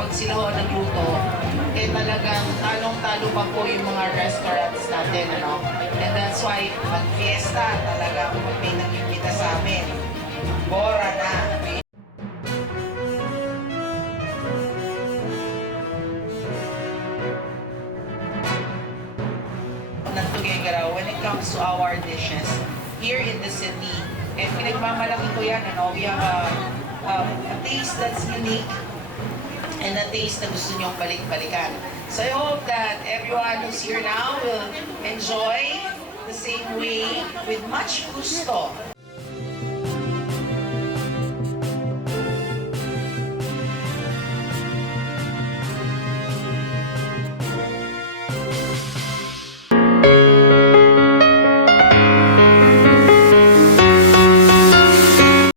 pag sila ho nagluto, eh talagang talong-talo pa po yung mga restaurants natin, ano? And that's why, mag-fiesta talaga kung may nag-imbita sa amin. Bora na! Nagtugegaraw when it comes to our dishes here in the city. And pinagmamalaki ko yan, ano? We have a taste that's unique and a taste na gusto nyong balik-balikan. So I hope that everyone who's here now will enjoy the same way with much gusto